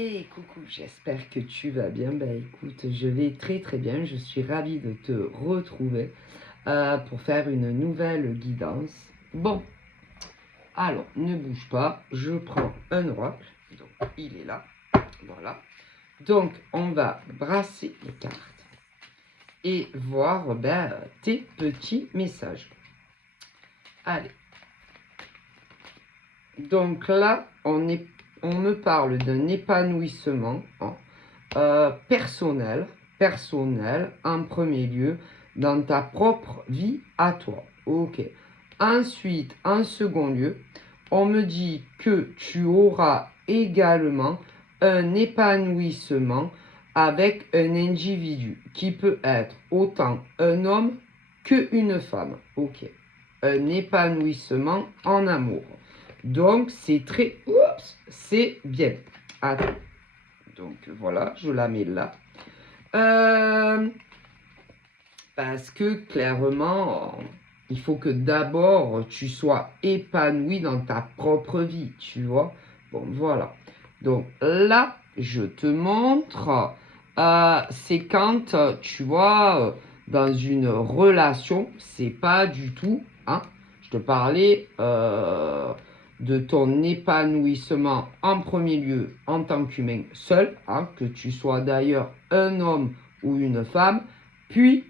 Et coucou, j'espère que tu vas bien. Écoute, je vais très très bien. Je suis ravie de te retrouver pour faire une nouvelle guidance. Bon, alors ne bouge pas. Je prends un oracle. Donc il est là. Voilà. Donc on va brasser les cartes et voir tes petits messages. Allez. Donc là, on me parle d'un épanouissement personnel en premier lieu dans ta propre vie à toi. Ok. Ensuite, en second lieu, on me dit que tu auras également un épanouissement avec un individu qui peut être autant un homme qu'une femme. Ok. Un épanouissement en amour. Donc, c'est très... Oups, c'est bien. Attends. Donc, voilà, je la mets là. Parce que, clairement, il faut que d'abord, tu sois épanoui dans ta propre vie, tu vois. Bon, voilà. Donc, là, je te montre... c'est quand, tu vois, dans une relation, c'est pas du tout... Hein, je te parlais... de ton épanouissement en premier lieu en tant qu'humain seul, hein, que tu sois d'ailleurs un homme ou une femme, puis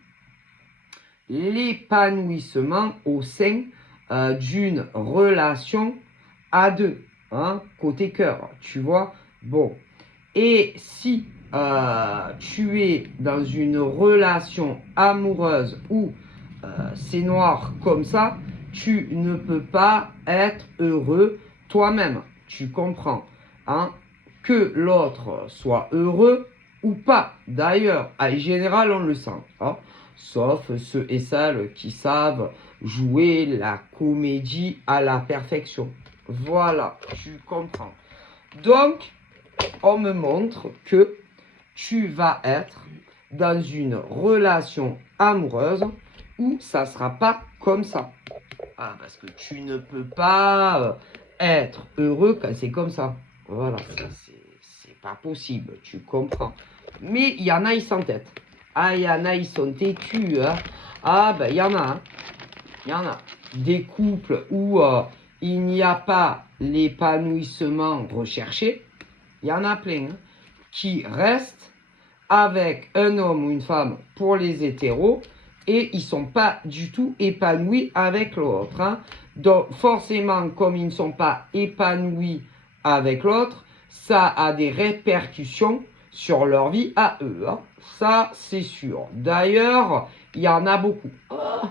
l'épanouissement au sein d'une relation à deux, hein, côté cœur, tu vois. Bon, et si tu es dans une relation amoureuse où c'est noir comme ça, tu ne peux pas être heureux toi-même. Tu comprends, hein? Que l'autre soit heureux ou pas. D'ailleurs, en général, on le sent. Hein? Sauf ceux et celles qui savent jouer la comédie à la perfection. Voilà, tu comprends. Donc, on me montre que tu vas être dans une relation amoureuse où ça ne sera pas comme ça. Ah, parce que tu ne peux pas être heureux quand c'est comme ça. Voilà, c'est pas possible, tu comprends. Mais il y en a, ils s'entêtent. Ah, il y en a, ils sont têtus. Hein. Ah, ben, il y en a. Hein. Il y en a. Des couples où il n'y a pas l'épanouissement recherché. Il y en a plein. Hein, qui restent avec un homme ou une femme pour les hétéros et ils ne sont pas du tout épanouis avec l'autre. Hein. Donc forcément, comme ils ne sont pas épanouis avec l'autre, ça a des répercussions sur leur vie à eux. Hein. Ça, c'est sûr. D'ailleurs, il y en a beaucoup. Oh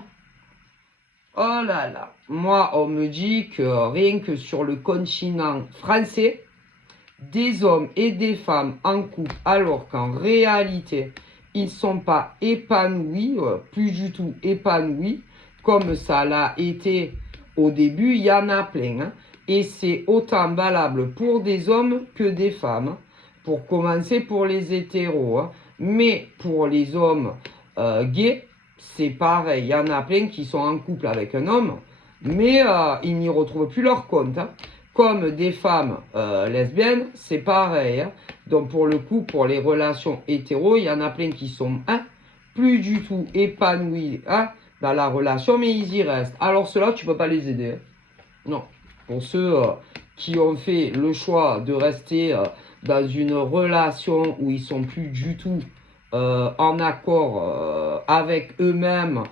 là là. Moi, on me dit que rien que sur le continent français, des hommes et des femmes en couple alors qu'en réalité ils ne sont pas épanouis, plus du tout épanouis comme ça l'a été au début, il y en a plein. Hein, et c'est autant valable pour des hommes que des femmes. Hein, pour commencer pour les hétéros. Hein, mais pour les hommes gays, c'est pareil. Il y en a plein qui sont en couple avec un homme, mais ils n'y retrouvent plus leur compte. Hein, comme des femmes lesbiennes, c'est pareil. Hein. Donc pour le coup, pour les relations hétéros, il y en a plein qui sont plus du tout épanouis dans la relation, mais ils y restent. Alors ceux-là, tu ne peux pas les aider. Hein. Non. Pour ceux qui ont fait le choix de rester dans une relation où ils sont plus du tout en accord avec eux-mêmes,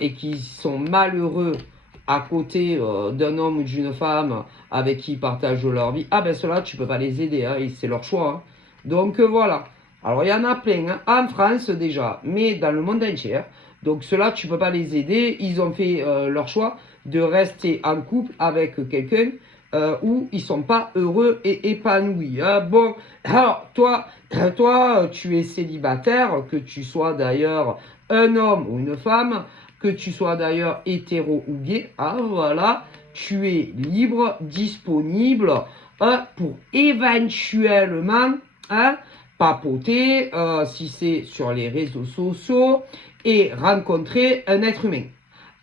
et qui sont malheureux à côté d'un homme ou d'une femme avec qui ils partagent leur vie, ah ben ceux-là, tu peux pas les aider, hein, c'est leur choix. Hein. Donc voilà. Alors il y en a plein, hein, en France déjà, mais dans le monde entier. Hein. Donc ceux-là, tu peux pas les aider, ils ont fait leur choix de rester en couple avec quelqu'un où ils sont pas heureux et épanouis. Hein. Bon, alors toi, tu es célibataire, que tu sois d'ailleurs un homme ou une femme, que tu sois d'ailleurs hétéro ou gay, ah voilà, tu es libre, disponible pour éventuellement papoter, si c'est sur les réseaux sociaux, et rencontrer un être humain,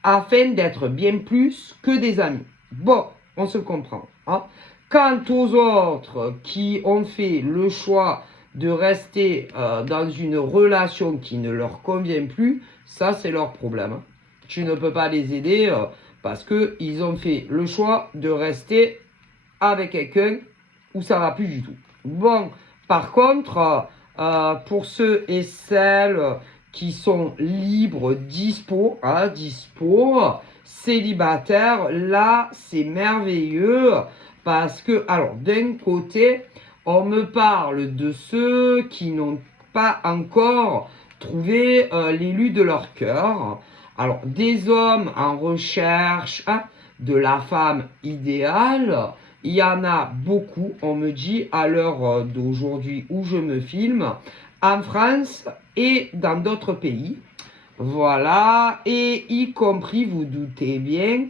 afin d'être bien plus que des amis. Bon, On se comprend. Hein. Quant aux autres qui ont fait le choix de rester dans une relation qui ne leur convient plus, ça c'est leur problème. Hein. Tu ne peux pas les aider parce qu'ils ont fait le choix de rester avec quelqu'un où ça va plus du tout. Bon, par contre, pour ceux et celles qui sont libres, dispo, célibataires, là, c'est merveilleux parce que, alors, d'un côté, on me parle de ceux qui n'ont pas encore trouvé l'élu de leur cœur. Alors, des hommes en recherche de la femme idéale, il y en a beaucoup, on me dit, à l'heure d'aujourd'hui où je me filme, en France et dans d'autres pays. Voilà, et y compris, vous doutez bien,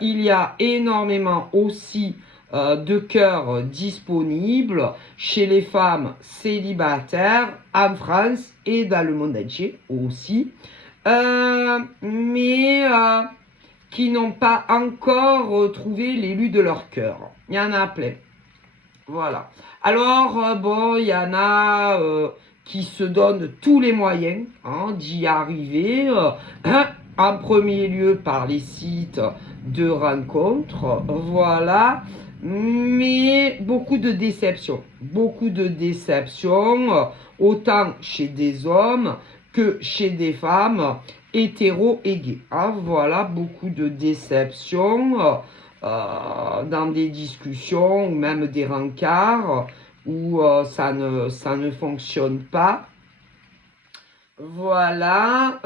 il y a énormément aussi de cœurs disponibles chez les femmes célibataires en France et dans le monde entier aussi, mais qui n'ont pas encore trouvé l'élu de leur cœur. Il y en a plein. Voilà. Alors, bon, il y en a qui se donnent tous les moyens d'y arriver. En premier lieu par les sites de rencontres. Voilà. Mais beaucoup de déceptions. Beaucoup de déceptions, autant chez des hommes que chez des femmes hétéros et gays. Voilà, beaucoup de déceptions dans des discussions ou même des rencarts où ça ne fonctionne pas. Voilà.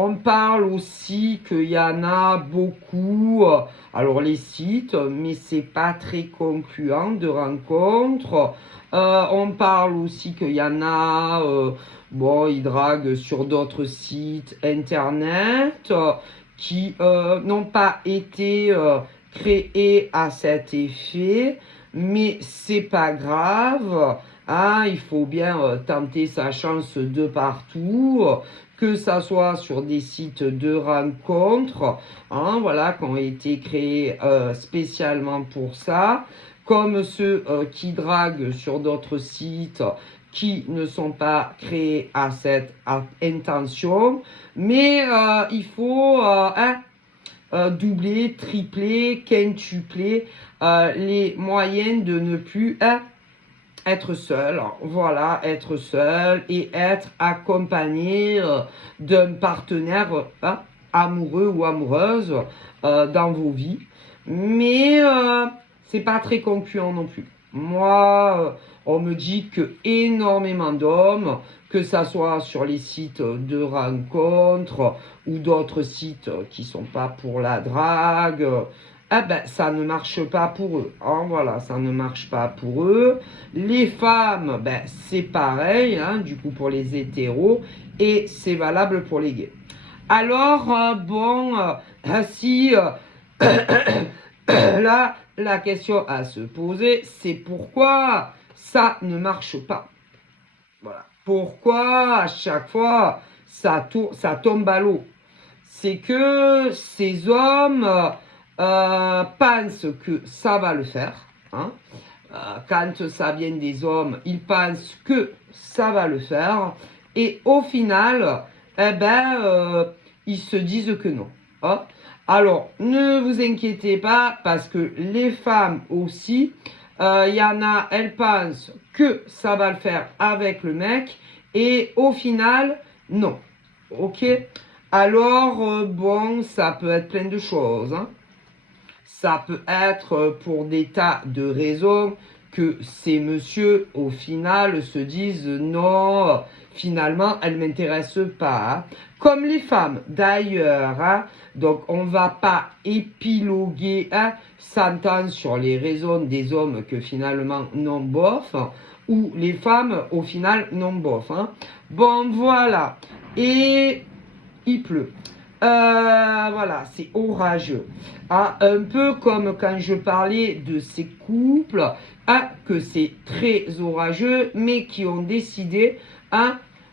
On parle aussi qu'il y en a beaucoup, alors les sites, mais c'est pas très concluant de rencontres. On parle aussi qu'il y en a, bon, ils draguent sur d'autres sites internet qui n'ont pas été créés à cet effet, mais c'est pas grave. Il faut bien tenter sa chance de partout, que ça soit sur des sites de rencontres, voilà, qui ont été créés spécialement pour ça, comme ceux qui draguent sur d'autres sites qui ne sont pas créés à cette intention, mais il faut doubler, tripler, quintupler les moyens de ne plus être seul, voilà, être seul et être accompagné d'un partenaire amoureux ou amoureuse dans vos vies. Mais c'est pas très concluant non plus. Moi, on me dit que énormément d'hommes, que ça soit sur les sites de rencontres ou d'autres sites qui sont pas pour la drague, ça ne marche pas pour eux. Voilà, ça ne marche pas pour eux. Les femmes, c'est pareil, du coup pour les hétéros, et c'est valable pour les gays. Alors, bon, si là, la question à se poser, c'est pourquoi ça ne marche pas. Voilà. Pourquoi à chaque fois ça tombe à l'eau. C'est que ces hommes pensent que ça va le faire. Quand ça vient des hommes, ils pensent que ça va le faire. Et au final, ils se disent que non. Alors, ne vous inquiétez pas, parce que les femmes aussi, il y en a, elles pensent que ça va le faire avec le mec, et au final, non. Ok? Alors, bon, ça peut être plein de choses. Ça peut être pour des tas de raisons que ces messieurs, au final, se disent non, finalement, elle ne m'intéresse pas. Comme les femmes, d'ailleurs. Donc, on ne va pas épiloguer 100 ans sur les raisons des hommes que finalement, non bof, ou les femmes, au final, non bof. Bon, voilà. Et il pleut. Voilà, c'est orageux. Un peu comme quand je parlais de ces couples, que c'est très orageux, mais qui ont décidé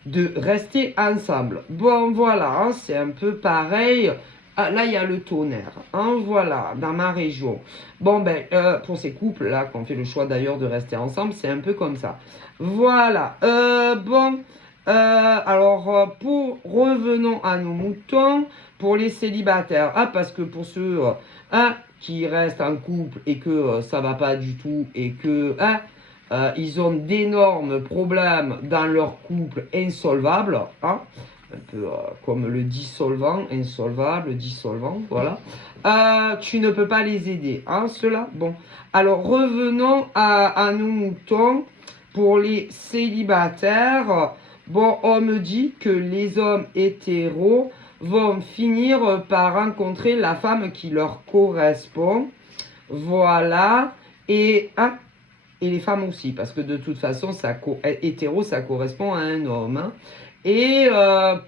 de rester ensemble. Bon, voilà, c'est un peu pareil Ah, là, il y a le tonnerre. Hein, voilà, dans ma région. Bon, ben, pour ces couples-là, qui ont fait le choix d'ailleurs de rester ensemble, c'est un peu comme ça. Voilà. Bon, revenons à nos moutons. Pour les célibataires, ah, parce que pour ceux qui restent en couple et que ça va pas du tout et que ils ont d'énormes problèmes dans leur couple insolvables, hein, un peu comme le dissolvant, insolvable, dissolvant, voilà. Tu ne peux pas les aider, hein, cela. Bon, alors revenons à nos moutons. Pour les célibataires, bon, on me dit que les hommes hétéros vont finir par rencontrer la femme qui leur correspond. Voilà. Et les femmes aussi, parce que de toute façon, hétéro, ça correspond à un homme. Hein. Et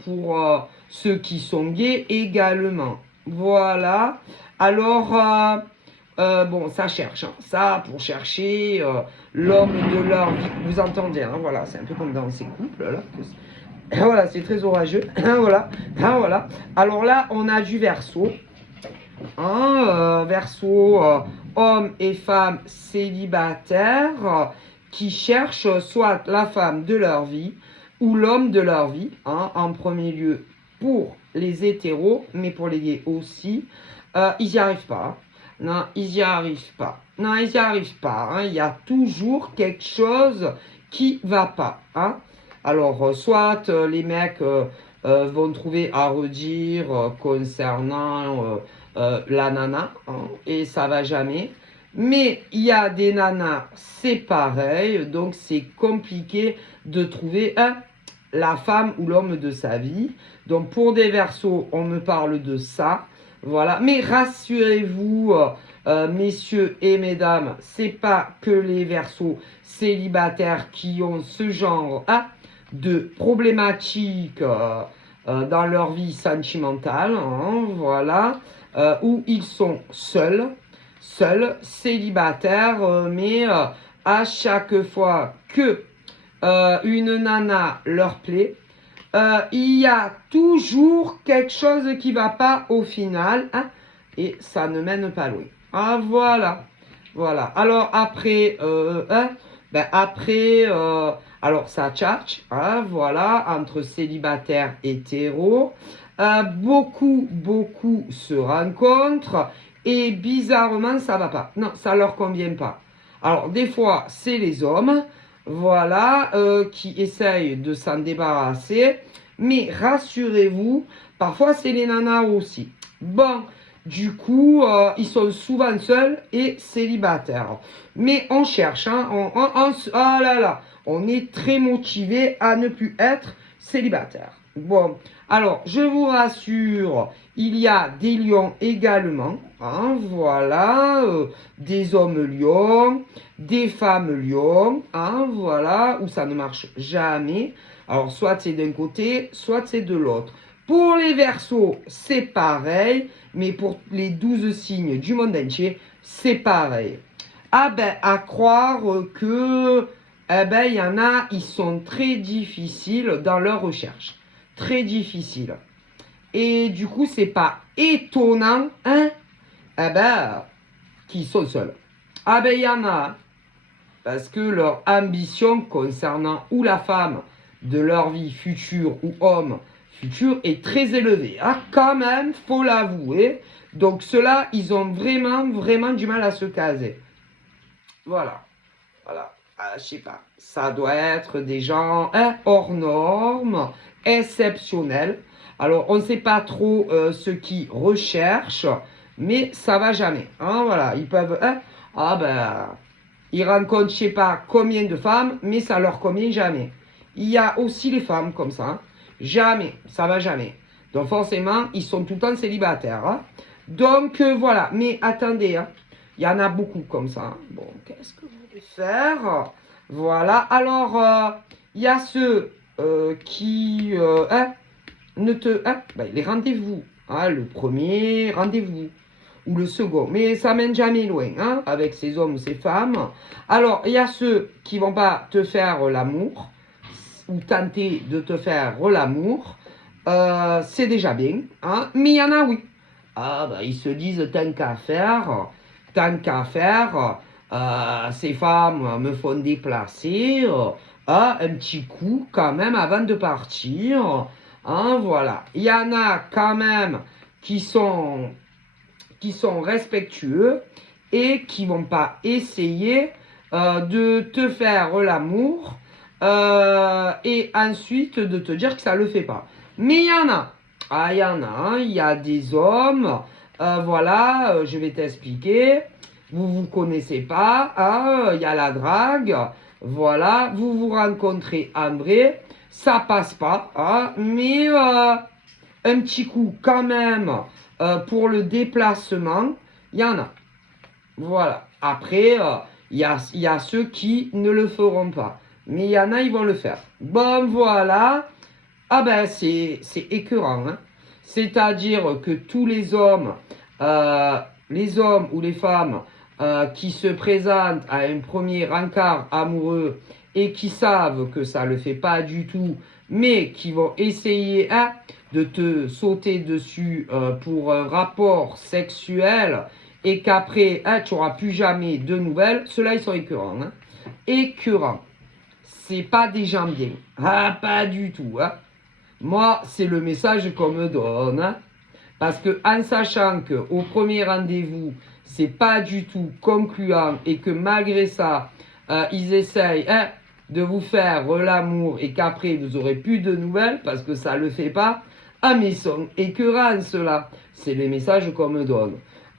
pour ceux qui sont gays également. Voilà. Alors, bon, ça cherche. Hein. Ça, pour chercher l'homme de leur vie. Vous entendez, hein, voilà, c'est un peu comme dans ces couples-là. Voilà, c'est très orageux. Voilà. Voilà. Alors là, on a du Verseau. Verseau, hommes et femmes célibataires qui cherchent soit la femme de leur vie ou l'homme de leur vie, hein, en premier lieu pour les hétéros, mais pour les gays aussi. Ils n'y arrivent pas. Non, ils n'y arrivent pas. Non, ils n'y arrivent pas. Hein. Il y a toujours quelque chose qui ne va pas. Hein. Alors, soit les mecs vont trouver à redire concernant la nana, hein, et ça va jamais. Mais il y a des nanas, c'est pareil, donc c'est compliqué de trouver la femme ou l'homme de sa vie. Donc pour des Verseaux, on me parle de ça. Voilà. Mais rassurez-vous, messieurs et mesdames, c'est pas que les Verseaux célibataires qui ont ce genre de problématiques dans leur vie sentimentale. Hein, voilà. Où ils sont seuls, célibataires, mais à chaque fois que une nana leur plaît, il y a toujours quelque chose qui ne va pas au final, hein, et ça ne mène pas loin. Ah, voilà. Voilà. Alors après, alors ça tchatche, hein, voilà, entre célibataires hétéros. Beaucoup se rencontrent et bizarrement, ça va pas. Non, ça leur convient pas. Alors, des fois, c'est les hommes, voilà, qui essayent de s'en débarrasser. Mais rassurez-vous, parfois, c'est les nanas aussi. Bon, du coup, ils sont souvent seuls et célibataires. Mais on cherche, hein, oh là là, on est très motivé à ne plus être célibataire. Bon, alors, je vous rassure, il y a des lions également, hein, voilà, des hommes lions, des femmes lions, hein, voilà, où ça ne marche jamais. Alors, soit c'est d'un côté, soit c'est de l'autre. Pour les Verseaux, c'est pareil, mais pour les 12 signes du monde entier, c'est pareil. Ah ben, à croire que, eh ben, il y en a, ils sont très difficiles dans leur recherche. Très difficile. Et du coup, c'est pas étonnant, hein, eh ben, qu'ils sont seuls. Ah ben, il y en a, parce que leur ambition concernant ou la femme de leur vie future ou homme futur est très élevée. Ah, quand même, faut l'avouer. Donc, ceux-là, ils ont vraiment du mal à se caser. Voilà. Voilà. Ah, je sais pas. Ça doit être des gens hors normes, exceptionnels. Alors, on ne sait pas trop ce qu'ils recherchent, mais ça va jamais. Hein, voilà. Ils peuvent. Ils rencontrent, je sais pas combien de femmes, mais ça leur convient jamais. Il y a aussi les femmes comme ça. Hein. Jamais. Ça va jamais. Donc, forcément, ils sont tout le temps célibataires. Hein. Donc, voilà. Mais attendez, hein. Il y en a beaucoup comme ça. Hein. Bon, qu'est-ce que vous voulez faire? Voilà. Alors, il y a ceux qui ne te... les rendez-vous. Hein, le premier rendez-vous. Ou le second. Mais ça mène jamais loin. Hein, avec ces hommes ou ces femmes. Alors, il y a ceux qui vont pas te faire l'amour. Ou tenter de te faire l'amour. C'est déjà bien. Hein, mais il y en a, oui. Ah, bah, ils se disent tant qu'à faire, ces femmes me font déplacer, un petit coup quand même avant de partir. Hein, voilà. Il y en a quand même qui sont, qui sont respectueux et qui vont pas essayer de te faire l'amour et ensuite de te dire que ça le fait pas. Mais il y en a. Ah, il y en a. Hein, il y a des hommes. Voilà, je vais t'expliquer. Vous connaissez pas. Hein, il y a la drague. Voilà, vous vous rencontrez en vrai. Ça passe pas. Hein, mais un petit coup quand même pour le déplacement, il y en a. Voilà. Après, il y a ceux qui ne le feront pas. Mais il y en a, ils vont le faire. Bon, voilà. Ah ben, c'est écœurant. Hein. C'est-à-dire que tous les hommes ou les femmes qui se présentent à un premier rencard amoureux et qui savent que ça ne le fait pas du tout, mais qui vont essayer de te sauter dessus pour un rapport sexuel et qu'après, tu n'auras plus jamais de nouvelles, ceux-là, ils sont écœurants. Hein. Écœurants. C'est pas des gens bien. Ah, pas du tout. Hein. Moi, c'est le message qu'on me donne. Hein. Parce que en sachant qu'au premier rendez-vous, c'est pas du tout concluant et que malgré ça, ils essayent de vous faire l'amour et qu'après vous aurez plus de nouvelles parce que ça le fait pas, ah mais ils sont écœurants ceux-là. C'est les messages qu'on me donne.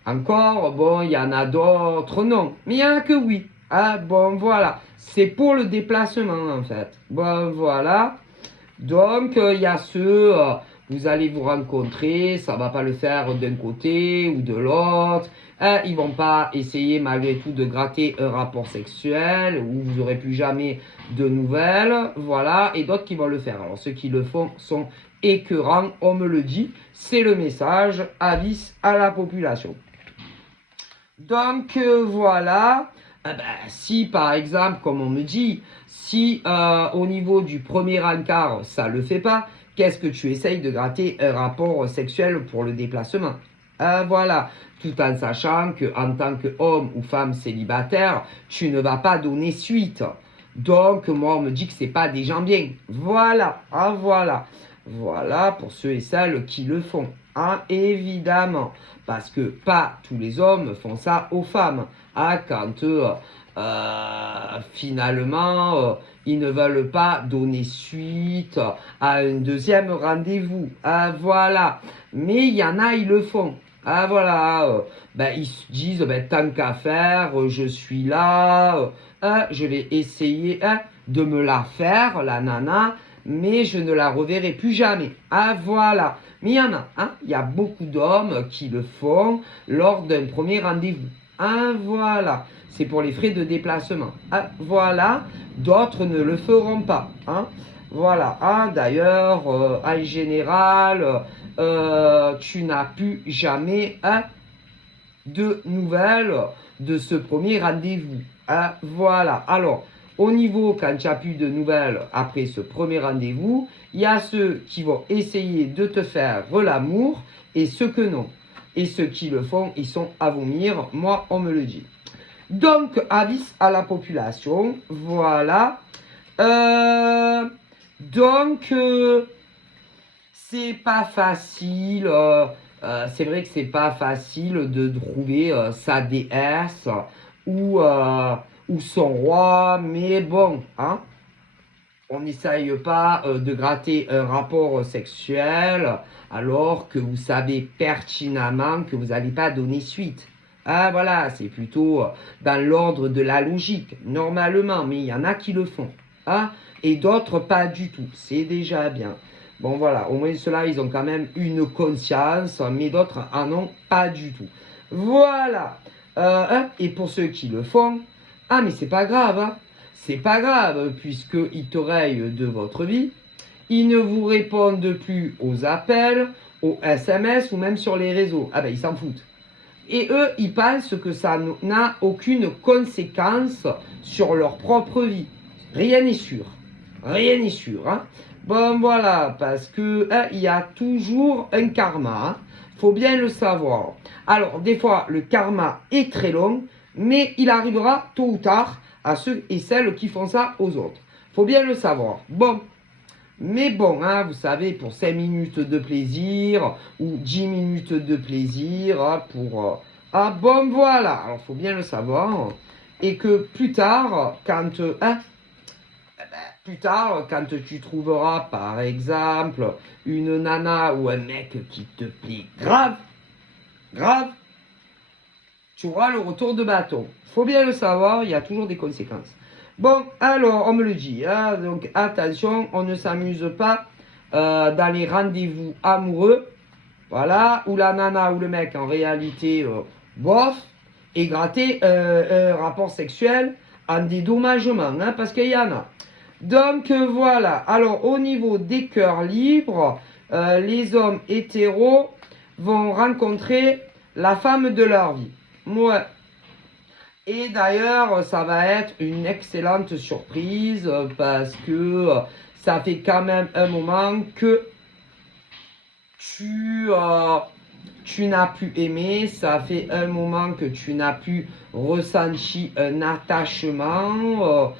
Encore, bon, il y en a d'autres, non. Mais il y en a que oui. Ah bon, voilà. C'est pour le déplacement en fait. Bon, voilà. Donc, il y a ceux, vous allez vous rencontrer, ça va pas le faire d'un côté ou de l'autre. Ils vont pas essayer malgré tout de gratter un rapport sexuel où vous aurez plus jamais de nouvelles. Voilà. Et d'autres qui vont le faire. Alors, ceux qui le font sont écœurants, on me le dit. C'est le message, avis à la population. Donc, voilà. Ben, si par exemple, comme on me dit, si au niveau du premier encart, ça ne le fait pas, qu'est-ce que tu essayes de gratter un rapport sexuel pour le déplacement? Voilà, tout en sachant qu'en tant qu'homme ou femme célibataire, tu ne vas pas donner suite. Donc, moi, on me dit que c'est pas des gens bien. Voilà, voilà. Voilà pour ceux et celles qui le font. Hein, évidemment. Parce que pas tous les hommes font ça aux femmes. Hein, quand finalement, ils ne veulent pas donner suite à un deuxième rendez-vous. Ah, voilà. Mais il y en a, ils le font. Ah, voilà. Ben, ils se disent, ben, tant qu'à faire, je suis là. Je vais essayer de me la faire, la nana, mais je ne la reverrai plus jamais. Ah, voilà. Mais il y en a, hein, il y a beaucoup d'hommes qui le font lors d'un premier rendez-vous. Ah, voilà. C'est pour les frais de déplacement. Ah, voilà. D'autres ne le feront pas. Hein. Voilà. Ah, d'ailleurs, en général, tu n'as plus jamais de nouvelles de ce premier rendez-vous. Ah, voilà. Alors, au niveau, quand tu n'as plus de nouvelles après ce premier rendez-vous, il y a ceux qui vont essayer de te faire l'amour et ceux que non. Et ceux qui le font, ils sont à vomir. Moi, on me le dit. Donc, avis à la population. Voilà. Donc, c'est pas facile. C'est vrai que c'est pas facile de trouver sa déesse ou son roi, mais bon, hein, on n'essaye pas de gratter un rapport sexuel alors que vous savez pertinemment que vous n'allez pas donner suite. Ah voilà, c'est plutôt dans l'ordre de la logique, normalement, mais il y en a qui le font. Hein, et d'autres pas du tout, c'est déjà bien. Bon voilà, au moins ceux-là, ils ont quand même une conscience, mais d'autres en ont pas du tout. Voilà. Et pour ceux qui le font, ah mais c'est pas grave, hein. C'est pas grave, puisqu'ils te rayent de votre vie. Ils ne vous répondent plus aux appels, aux SMS ou même sur les réseaux. Ah ben ils s'en foutent. Et eux, ils pensent que ça n'a aucune conséquence sur leur propre vie. Rien n'est sûr. Rien n'est sûr. Hein. Bon, voilà, parce que il y a toujours un karma. Hein. Faut bien le savoir. Alors, des fois, le karma est très long, mais il arrivera tôt ou tard à ceux et celles qui font ça aux autres. Faut bien le savoir. Bon, mais bon, hein, vous savez, pour 5 minutes de plaisir ou 10 minutes de plaisir, hein, pour... ah bon, voilà, alors faut bien le savoir. Et que plus tard, quand tu trouveras par exemple une nana ou un mec qui te plaît grave, grave, tu auras le retour de bâton. Faut bien le savoir, il y a toujours des conséquences. Bon, alors, on me le dit, hein, donc attention, on ne s'amuse pas dans les rendez-vous amoureux, voilà, où la nana ou le mec, en réalité, bof, et gratter un rapport sexuel en dédommagement, hein, parce qu'il y en a. Donc, voilà. Alors, au niveau des cœurs libres, les hommes hétéros vont rencontrer la femme de leur vie. Ouais. Et d'ailleurs, ça va être une excellente surprise parce que ça fait quand même un moment que tu n'as pu aimer, ça fait un moment que tu n'as pu ressentir un attachement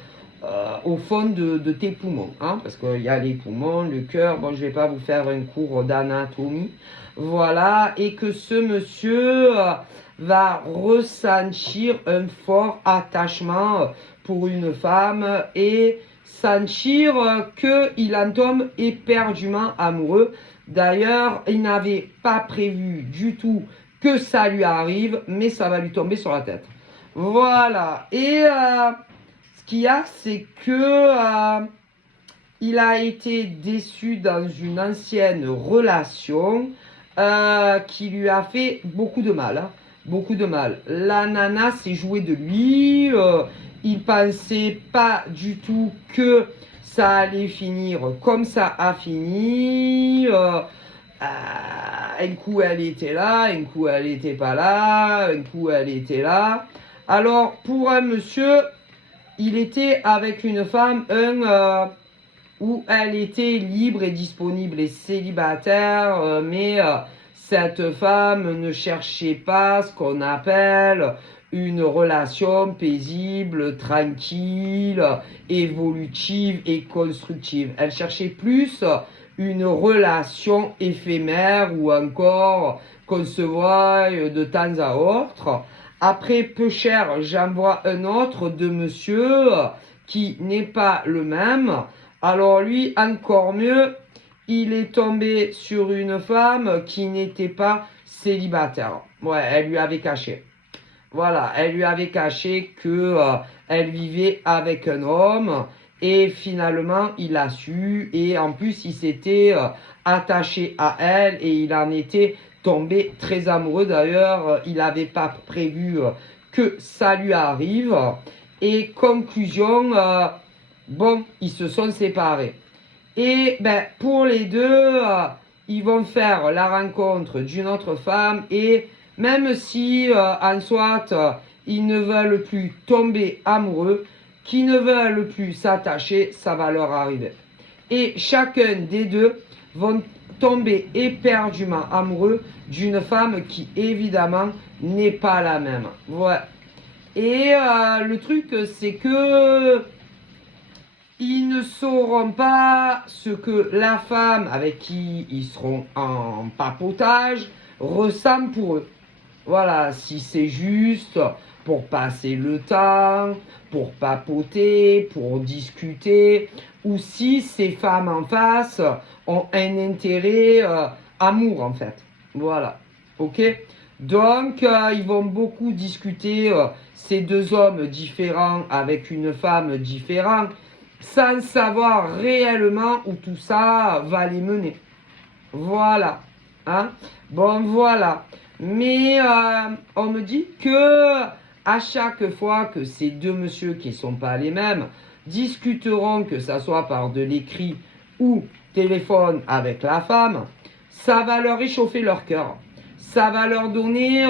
au fond de tes poumons, hein, parce qu'il y a les poumons, le cœur, bon je vais pas vous faire un cours d'anatomie, voilà, et que ce monsieur va ressentir un fort attachement pour une femme et sentir qu'il en tombe éperdument amoureux. D'ailleurs, il n'avait pas prévu du tout que ça lui arrive, mais ça va lui tomber sur la tête. Voilà. Et ce qu'il y a, c'est que il a été déçu dans une ancienne relation qui lui a fait beaucoup de mal. Hein. Beaucoup de mal. La nana s'est jouée de lui. Il pensait pas du tout que ça allait finir comme ça a fini. Un coup elle était là, un coup elle était pas là, un coup elle était là. Alors pour un monsieur, il était avec une femme où elle était libre et disponible et célibataire, mais cette femme ne cherchait pas ce qu'on appelle une relation paisible, tranquille, évolutive et constructive. Elle cherchait plus une relation éphémère ou encore qu'on se voit de temps à autre. Après, peu cher, j'en vois un autre de monsieur qui n'est pas le même. Alors lui, encore mieux, il est tombé sur une femme qui n'était pas célibataire. Ouais, elle lui avait caché. Voilà, elle lui avait caché que elle vivait avec un homme et finalement il a su et en plus il s'était attaché à elle et il en était tombé très amoureux. D'ailleurs, il n'avait pas prévu que ça lui arrive. Et conclusion, bon, ils se sont séparés. Et ben, pour les deux, ils vont faire la rencontre d'une autre femme et même si en soit ils ne veulent plus tomber amoureux, qu'ils ne veulent plus s'attacher, ça va leur arriver. Et chacun des deux vont tomber éperdument amoureux d'une femme qui évidemment n'est pas la même. Ouais. Et le truc c'est que ils ne sauront pas ce que la femme avec qui ils seront en papotage ressent pour eux. Voilà, si c'est juste pour passer le temps, pour papoter, pour discuter, ou si ces femmes en face ont un intérêt amour en fait. Voilà, ok. Donc, ils vont beaucoup discuter ces deux hommes différents avec une femme différente sans savoir réellement où tout ça va les mener. Voilà. Hein? Bon, voilà. Mais on me dit que à chaque fois que ces deux messieurs qui ne sont pas les mêmes discuteront, que ça soit par de l'écrit ou téléphone avec la femme, ça va leur réchauffer leur cœur. Ça va leur donner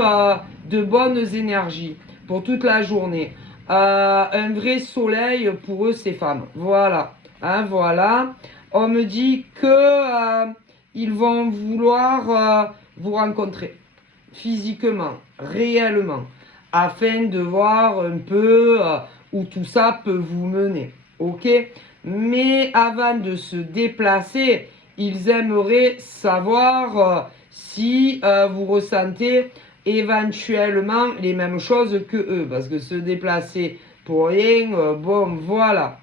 de bonnes énergies pour toute la journée. Un vrai soleil pour eux, ces femmes. Voilà. Hein, voilà. On me dit que ils vont vouloir vous rencontrer physiquement, réellement, afin de voir un peu où tout ça peut vous mener. Ok? Mais avant de se déplacer, ils aimeraient savoir si vous ressentez éventuellement les mêmes choses que eux. Parce que se déplacer pour rien, bon, voilà.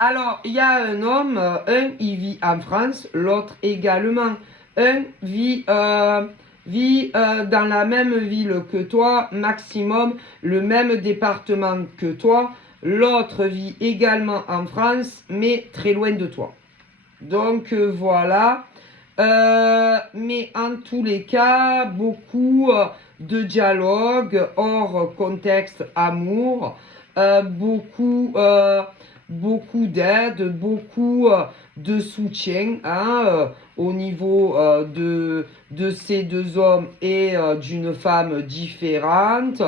Alors, il y a un homme, un, il vit en France, l'autre également. Un vit dans la même ville que toi, maximum le même département que toi. L'autre vit également en France, mais très loin de toi. Donc voilà. Mais en tous les cas, beaucoup de dialogue hors contexte amour, beaucoup d'aide, beaucoup de soutien hein, au niveau de ces deux hommes et d'une femme différente.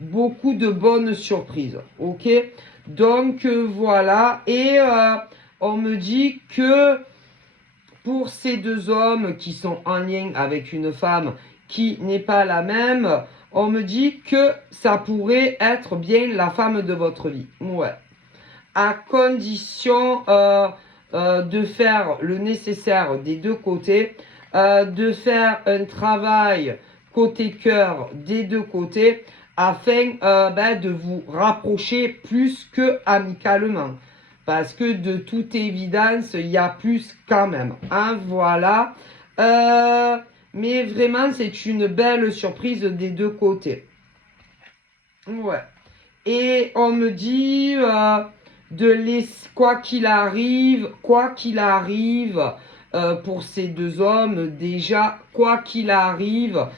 Beaucoup de bonnes surprises. Ok? Donc voilà. Et on me dit que pour ces deux hommes qui sont en lien avec une femme qui n'est pas la même, on me dit que ça pourrait être bien la femme de votre vie. Ouais. À condition de faire le nécessaire des deux côtés, de faire un travail côté cœur des deux côtés, afin de vous rapprocher plus que amicalement. Parce que de toute évidence, il y a plus quand même. Hein, voilà. Mais vraiment, c'est une belle surprise des deux côtés. Ouais. Et on me dit quoi qu'il arrive, pour ces deux hommes, déjà, quoi qu'il arrive,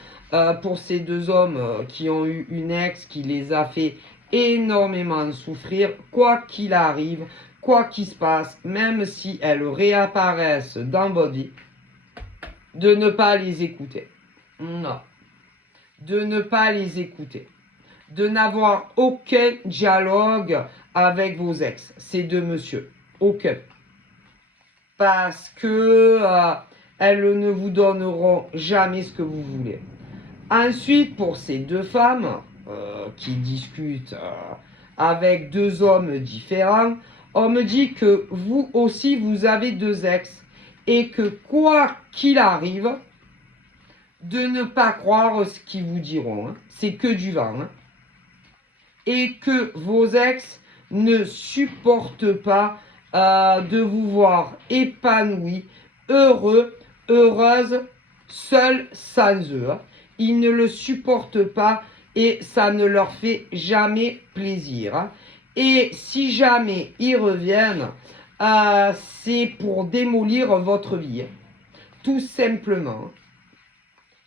pour ces deux hommes qui ont eu une ex qui les a fait énormément souffrir, quoi qu'il arrive, quoi qu'il se passe, même si elles réapparaissent dans votre vie, de ne pas les écouter. Non. De ne pas les écouter. De n'avoir aucun dialogue avec vos ex, ces deux messieurs. Aucun. Parce que elles ne vous donneront jamais ce que vous voulez. Ensuite, pour ces deux femmes qui discutent avec deux hommes différents, on me dit que vous aussi, vous avez deux ex et que quoi qu'il arrive, de ne pas croire ce qu'ils vous diront. Hein. C'est que du vent. Hein. Et que vos ex ne supportent pas de vous voir épanoui, heureux, heureuse, seul sans eux. Hein. Ils ne le supportent pas et ça ne leur fait jamais plaisir. Hein. Et si jamais ils reviennent, c'est pour démolir votre vie. Hein. Tout simplement.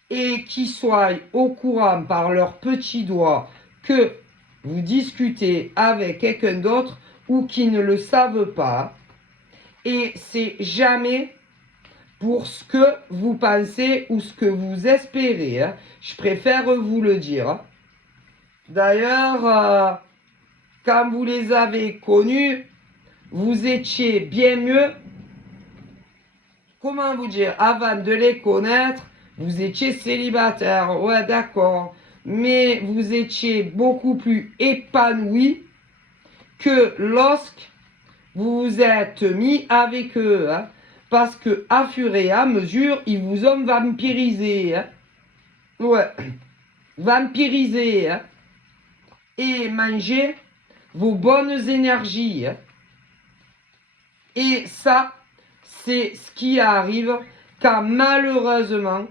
Et qu'ils soient au courant par leurs petits doigts que vous discutez avec quelqu'un d'autre ou qui ne le savent pas. Et c'est jamais pour ce que vous pensez ou ce que vous espérez. Hein. Je préfère vous le dire. D'ailleurs, quand vous les avez connus, vous étiez bien mieux. Comment vous dire? Avant de les connaître, vous étiez célibataire. Ouais, d'accord. Mais vous étiez beaucoup plus épanoui que lorsque vous vous êtes mis avec eux. Hein, parce que à fur et à mesure, ils vous ont vampirisé. Hein, ouais, vampirisé. Hein, et mangé vos bonnes énergies. Hein, et ça, c'est ce qui arrive quand malheureusement,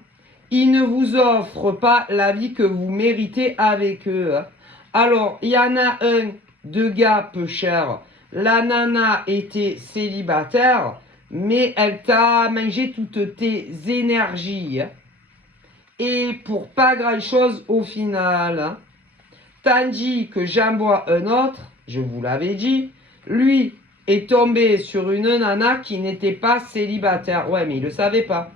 ils ne vous offrent pas la vie que vous méritez avec eux. Hein. Alors, il y en a un, deux gars peu cher. La nana était célibataire, mais elle t'a mangé toutes tes énergies. Hein. Et pour pas grand-chose au final. Hein. Tandis que j'en vois un autre, je vous l'avais dit, lui est tombé sur une nana qui n'était pas célibataire. Ouais, mais il ne le savait pas.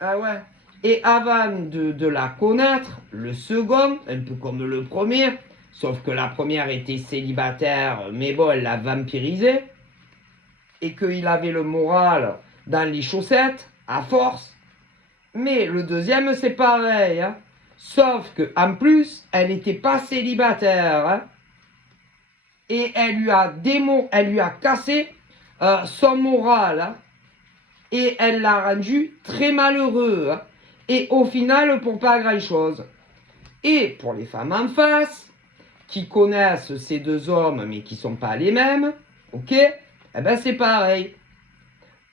Ah ouais. Et avant de la connaître, le second, un peu comme le premier, sauf que la première était célibataire, mais bon, elle l'a vampirisé, et qu'il avait le moral dans les chaussettes, à force. Mais le deuxième, c'est pareil. Hein. Sauf qu'en plus, elle n'était pas célibataire. Hein. Et elle lui a cassé son moral. Hein. Et elle l'a rendu très malheureux. Hein. Et au final, pour pas grand-chose. Et pour les femmes en face, qui connaissent ces deux hommes, mais qui ne sont pas les mêmes, ok, eh ben c'est pareil.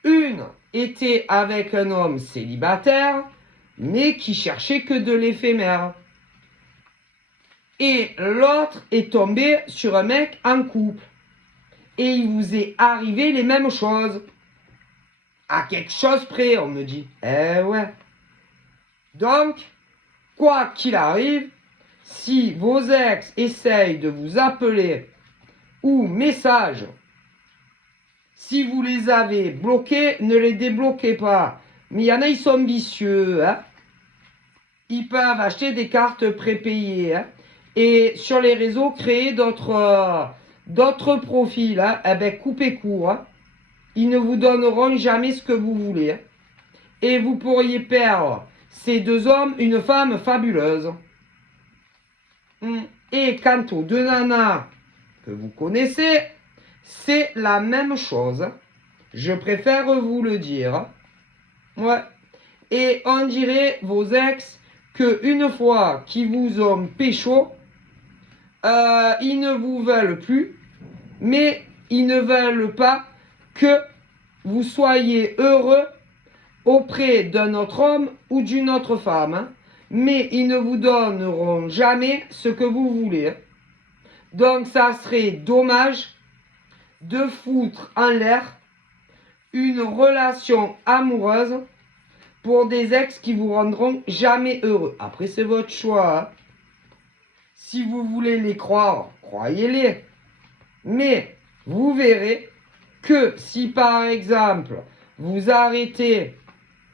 Une était avec un homme célibataire, mais qui cherchait que de l'éphémère. Et l'autre est tombé sur un mec en couple. Et il vous est arrivé les mêmes choses. À quelque chose près, on me dit. Eh ouais. Donc, quoi qu'il arrive, si vos ex essayent de vous appeler ou message, si vous les avez bloqués, ne les débloquez pas. Mais il y en a, ils sont vicieux. Hein. Ils peuvent acheter des cartes prépayées. Hein. Et sur les réseaux, créer d'autres profils. Hein. Eh ben, coupez court. Hein. Ils ne vous donneront jamais ce que vous voulez. Hein. Et vous pourriez perdre ces deux hommes, une femme fabuleuse. Et quant aux deux nanas que vous connaissez, c'est la même chose. Je préfère vous le dire. Ouais. Et on dirait vos ex qu'une fois qu'ils vous ont pécho, ils ne vous veulent plus, mais ils ne veulent pas que vous soyez heureux auprès d'un autre homme ou d'une autre femme. Hein. Mais ils ne vous donneront jamais ce que vous voulez. Donc ça serait dommage de foutre en l'air une relation amoureuse pour des ex qui vous rendront jamais heureux. Après, c'est votre choix. Hein. Si vous voulez les croire, croyez-les. Mais vous verrez que si par exemple vous arrêtez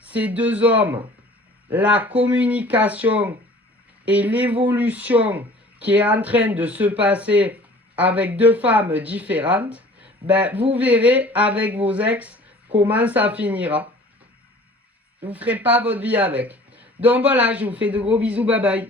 ces deux hommes, la communication et l'évolution qui est en train de se passer avec deux femmes différentes, ben vous verrez avec vos ex comment ça finira. Vous ne ferez pas votre vie avec. Donc voilà, je vous fais de gros bisous, bye bye.